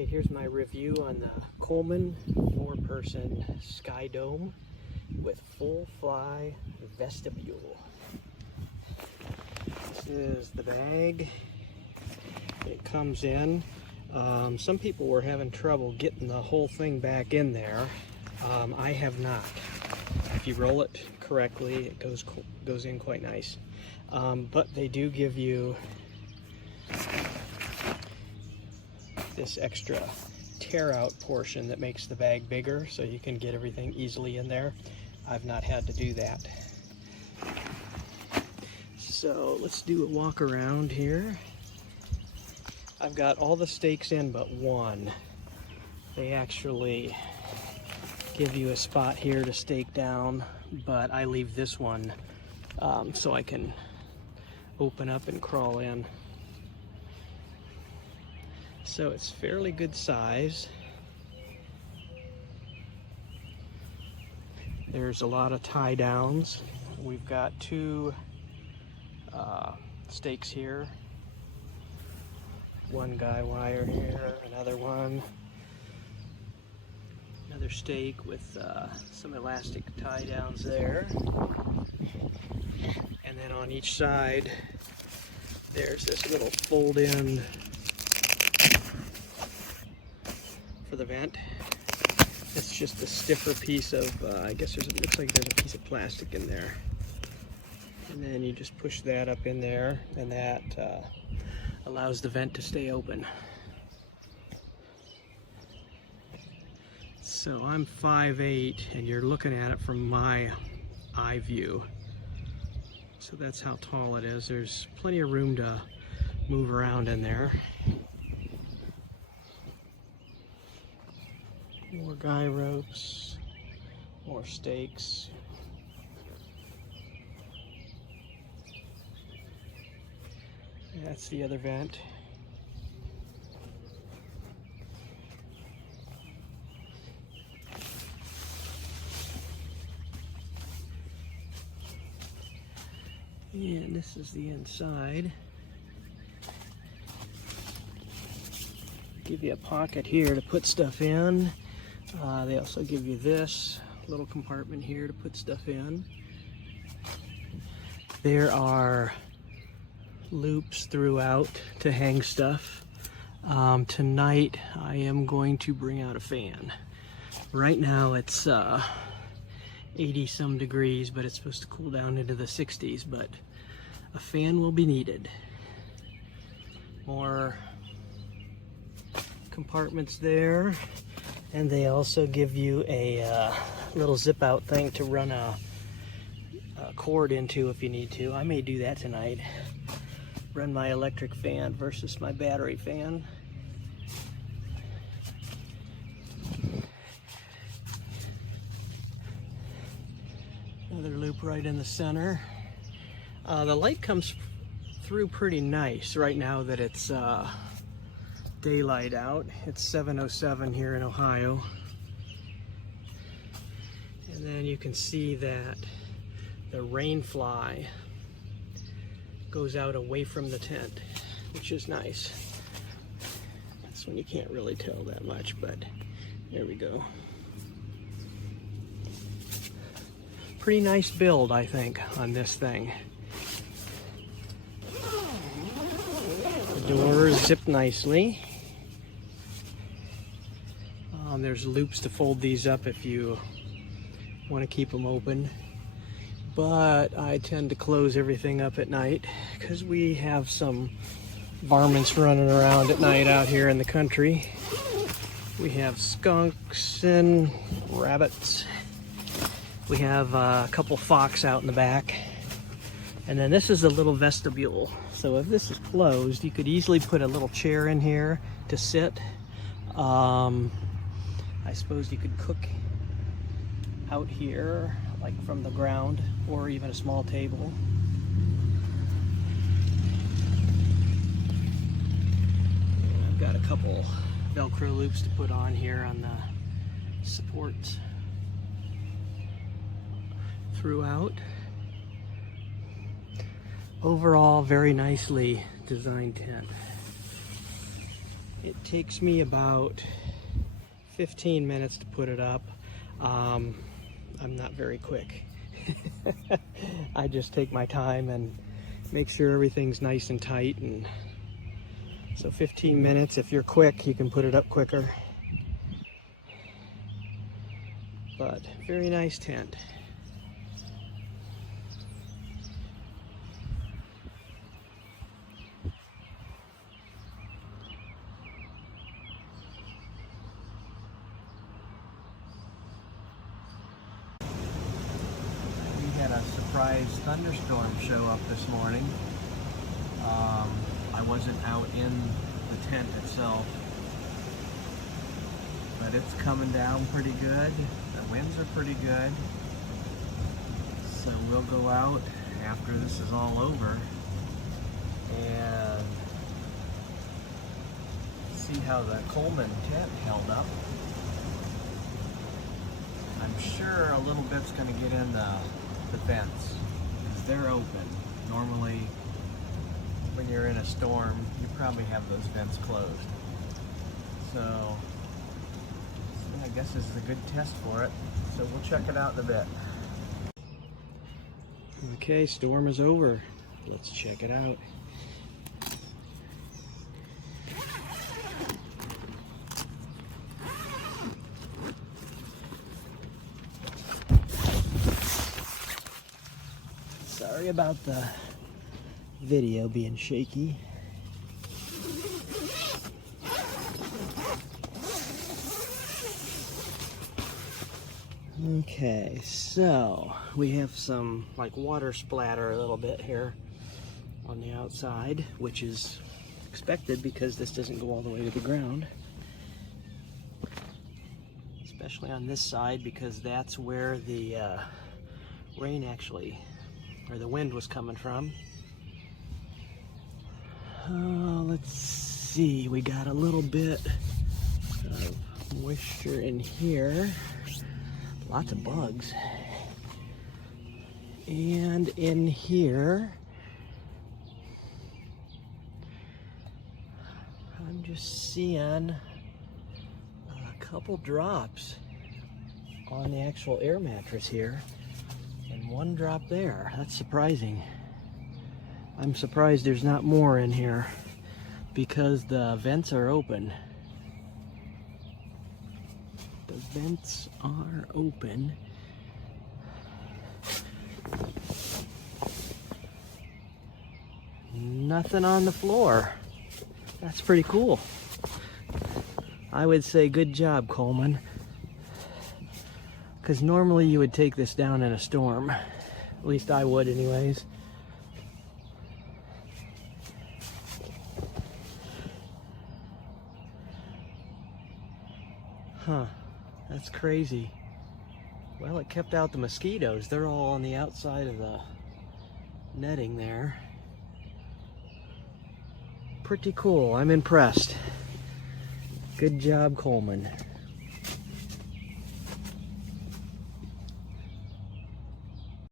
Alright, here's my review on the Coleman 4-person Skydome with Full-Fly Vestibule. This is the bag it comes in. Some people were having trouble getting the whole thing back in there. I have not. If you roll it correctly, it goes in quite nice. But they do give you this extra tear out portion that makes the bag bigger so you can get everything easily in there. I've not had to do that. So let's do a walk around here. I've got all the stakes in but one. They actually give you a spot here to stake down, but I leave this one so I can open up and crawl in. So it's fairly good size. There's a lot of tie downs. We've got two stakes here. One guy wire here, another one. Another stake with some elastic tie downs there. And then on each side, there's this little fold in for the vent. It's just a stiffer piece of, I guess it looks like there's a piece of plastic in there. And then you just push that up in there, and that allows the vent to stay open. So I'm 5'8", and you're looking at it from my eye view. So that's how tall it is. There's plenty of room to move around in there. More guy ropes, more stakes. That's the other vent. And this is the inside. Give you a pocket here to put stuff in. They also give you this little compartment here to put stuff in. There are loops throughout to hang stuff. Tonight I am going to bring out a fan. Right now it's 80 some degrees, but it's supposed to cool down into the 60s, but a fan will be needed. More compartments there, and they also give you a little zip out thing to run a cord into if you need to. I may do that tonight. Run my electric fan versus my battery fan. Another loop right in the center. The light comes through pretty nice right now that it's daylight out. It's 7:07 here in Ohio. And then you can see that the Rainfly goes out away from the tent, which is nice. That's when you can't really tell that much, but there we go. Pretty nice build, I think, on this thing. The doors zip nicely. There's loops to fold these up if you want to keep them open. But I tend to close everything up at night because we have some varmints running around at night out here in the country. We have skunks and rabbits. We have a couple fox out in the back. And then this is a little vestibule. So if this is closed, you could easily put a little chair in here to sit. I suppose you could cook out here, like from the ground, or even a small table. I've got a couple Velcro loops to put on here on the supports throughout. Overall, very nicely designed tent. It takes me about 15 minutes to put it up. I'm not very quick. I just take my time and make sure everything's nice and tight, and so 15 minutes. If you're quick, you can put it up quicker. But very nice tent. We had a surprise thunderstorm show up this morning. I wasn't out in the tent itself, but it's coming down pretty good. The winds are pretty good. So we'll go out after this is all over and see how the Coleman tent held up. I'm sure a little bit's going to get in the vents because they're open. Normally when you're in a storm, you probably have those vents closed. So I guess this is a good test for it. So we'll check it out in a bit. Okay, storm is over. Let's check it out. Sorry about the video being shaky. Okay, so we have some like water splatter a little bit here on the outside, which is expected because this doesn't go all the way to the ground. Especially on this side because that's where the rain actually, or the wind was coming from. Let's see, we got a little bit of moisture in here. Lots of bugs. And in here, I'm just seeing a couple drops on the actual air mattress here, and one drop there. That's surprising. I'm surprised there's not more in here because the vents are open. The vents are open. Nothing on the floor. That's pretty cool. I would say good job, Coleman. Because normally you would take this down in a storm. At least I would anyways. Huh. That's crazy. Well, it kept out the mosquitoes. They're all on the outside of the netting there. Pretty cool. I'm impressed. Good job, Coleman.